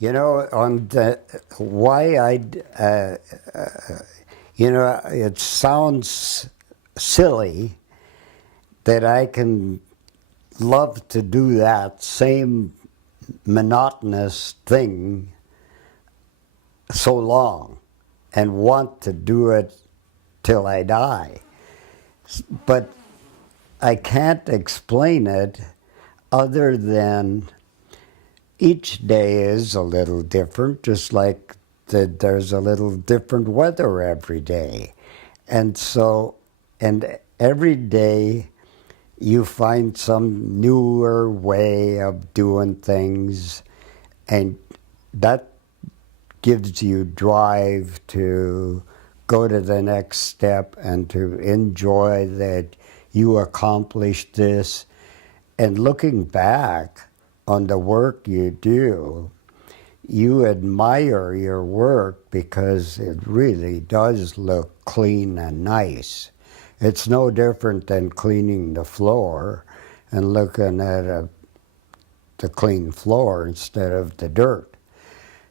You know, on the why it sounds silly that I can love to do that same monotonous thing so long and want to do it till I die. But I can't explain it other than each day is a little different, just like there's a little different weather every day. And so, and every day you find some newer way of doing things, and that gives you drive to go to the next step and to enjoy that you accomplished this. And looking back on the work you do, you admire your work because it really does look clean and nice. It's no different than cleaning the floor and looking at the clean floor instead of the dirt.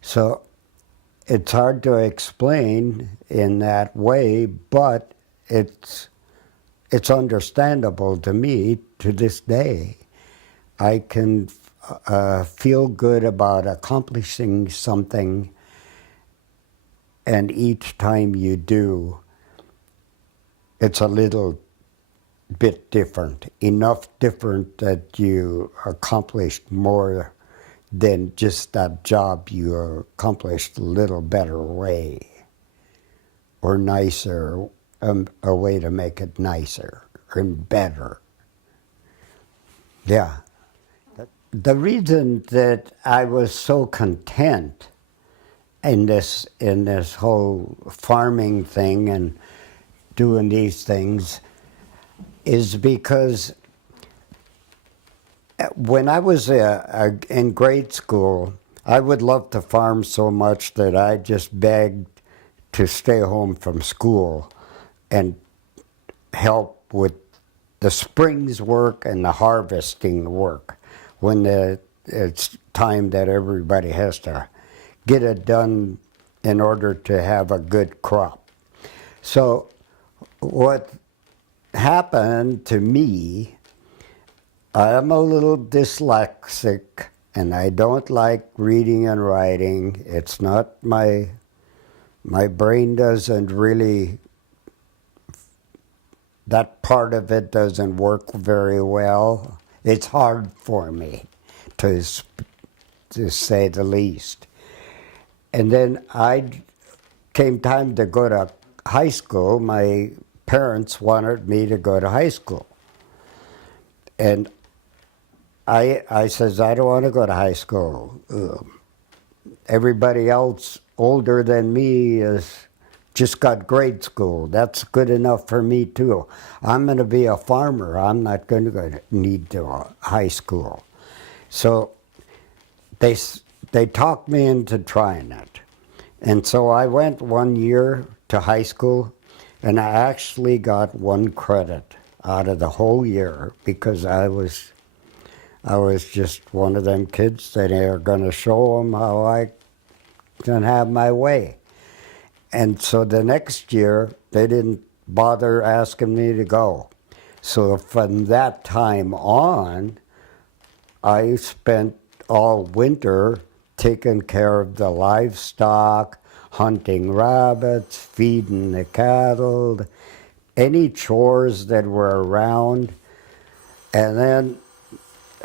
So it's hard to explain in that way, but it's understandable to me to this day. I can feel good about accomplishing something, and each time you do, it's a little bit different, enough different that you accomplished more than just that job you accomplished a little better way or nicer, a way to make it nicer and better. Yeah. The reason that I was so content in this whole farming thing and doing these things is because when I was in grade school, I would love to farm so much that I just begged to stay home from school and help with the spring's work and the harvesting work when it's time that everybody has to get it done in order to have a good crop. So what happened to me, I'm a little dyslexic and I don't like reading and writing. It's not my brain doesn't really, that part of it doesn't work very well. It's hard for me, to say the least. And then came time to go to high school. My parents wanted me to go to high school. And I says, I don't want to go to high school. Everybody else older than me is just got grade school. That's good enough for me too. I'm going to be a farmer. I'm not going to need to high school. So they talked me into trying it. And so I went 1 year to high school, and I actually got 1 credit out of the whole year because I was just one of them kids that are going to show them how I can have my way. And so the next year, they didn't bother asking me to go. So from that time on, I spent all winter taking care of the livestock, hunting rabbits, feeding the cattle, any chores that were around. And then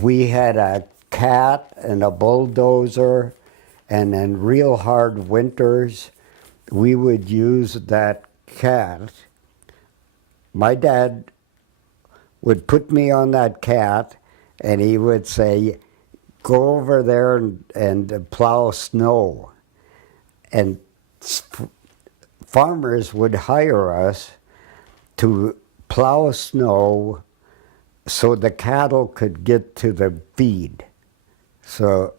we had a cat and a bulldozer, and in real hard winters, we would use that cat. My dad would put me on that cat, and he would say, go over there and plow snow. And farmers would hire us to plow snow so the cattle could get to the feed. So,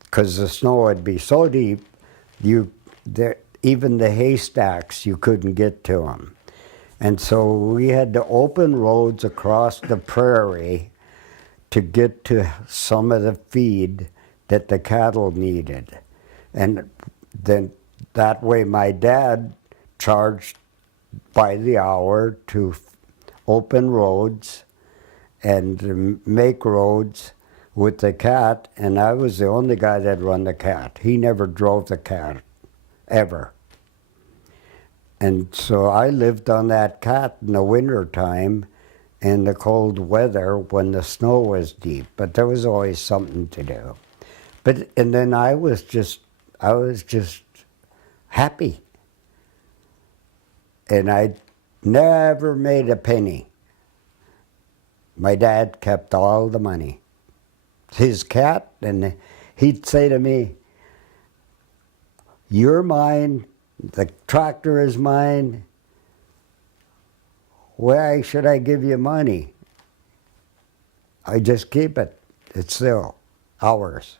because the snow would be so deep, even the haystacks, you couldn't get to them. And so we had to open roads across the prairie to get to some of the feed that the cattle needed. And then that way my dad charged by the hour to open roads and make roads with the cat, and I was the only guy that run the cat. He never drove the cat, ever. And so I lived on that cat in the winter time in the cold weather when the snow was deep, but there was always something to do. And then I was just happy. And I never made a penny. My dad kept all the money. His cat, and he'd say to me, "You're mine, the tractor is mine. Why should I give you money? I just keep it. It's still ours."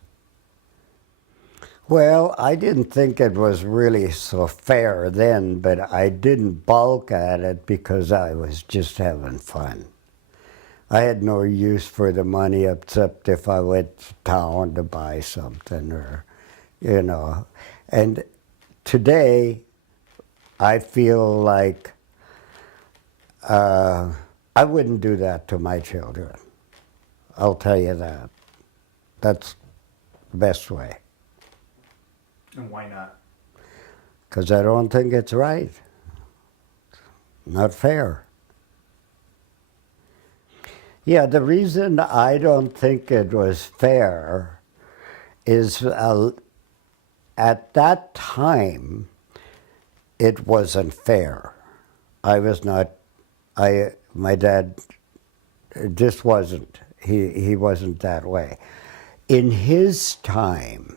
Well, I didn't think it was really so fair then, but I didn't balk at it because I was just having fun. I had no use for the money except if I went to town to buy something or, you know. And today, I feel like I wouldn't do that to my children. I'll tell you that. That's the best way. And why not? Because I don't think it's right. Not fair. Yeah, the reason I don't think it was fair is at that time, it wasn't fair. I was not, my dad just wasn't. He wasn't that way. In his time,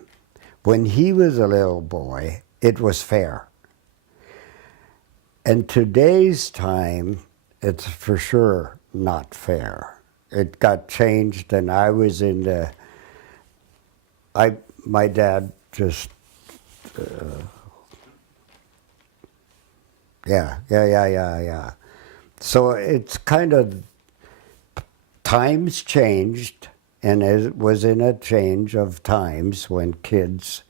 when he was a little boy, it was fair. And today's time, it's for sure not fair. It got changed, and I was in the. My dad just. Yeah. So it's kind of times changed, and it was in a change of times when kids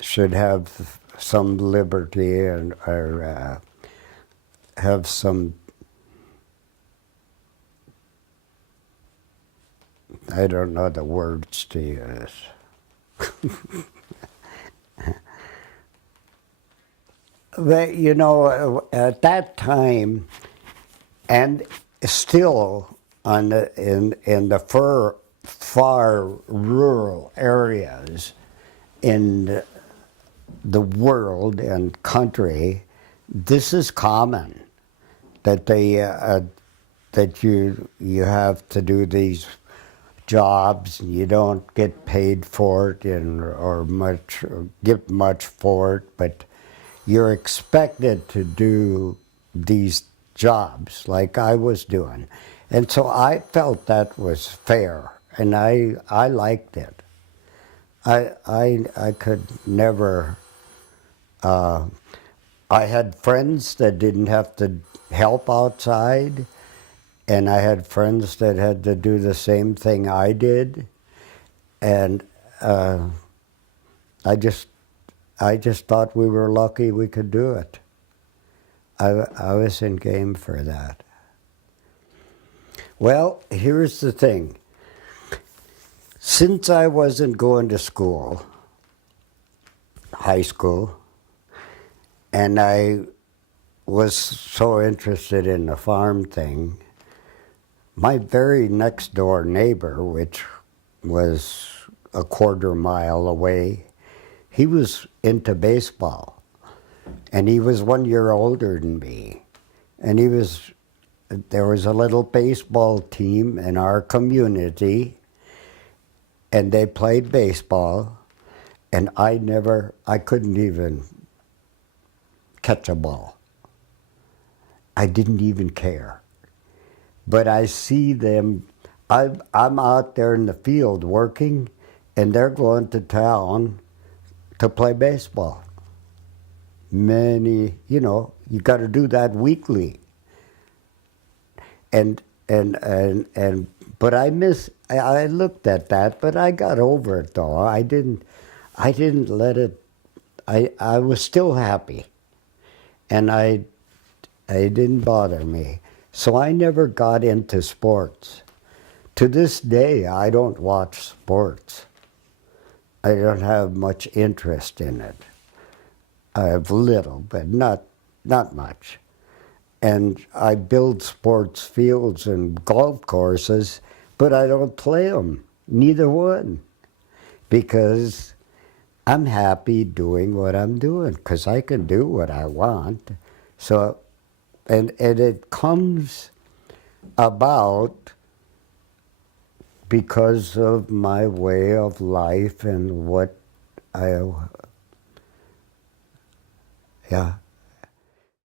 should have some liberty and or have some. I don't know the words to use. But, you know, at that time, and still in the far rural areas in the world and country, this is common that that you have to do these jobs and you don't get paid for it or get much for it, but you're expected to do these jobs like I was doing. And so I felt that was fair, and I liked it. I could never, I had friends that didn't have to help outside, and I had friends that had to do the same thing I did, and I just thought we were lucky we could do it. I was in game for that. Well, here's the thing. Since I wasn't going to school, high school, and I was so interested in the farm thing, my very next door neighbor, which was a quarter mile away, he was into baseball. And he was 1 year older than me. And there was a little baseball team in our community, and they played baseball, and I couldn't even catch a ball. I didn't even care. But I see them, I'm out there in the field working, and they're going to town to play baseball. You got to do that weekly. And But I looked at that, but I got over it though. I didn't let it. I was still happy, and it didn't bother me. So I never got into sports. To this day, I don't watch sports. I don't have much interest in it. I have little, but not much. And I build sports fields and golf courses, but I don't play them, neither one, because I'm happy doing what I'm doing, because I can do what I want. So, and it comes about because of my way of life and what I, yeah.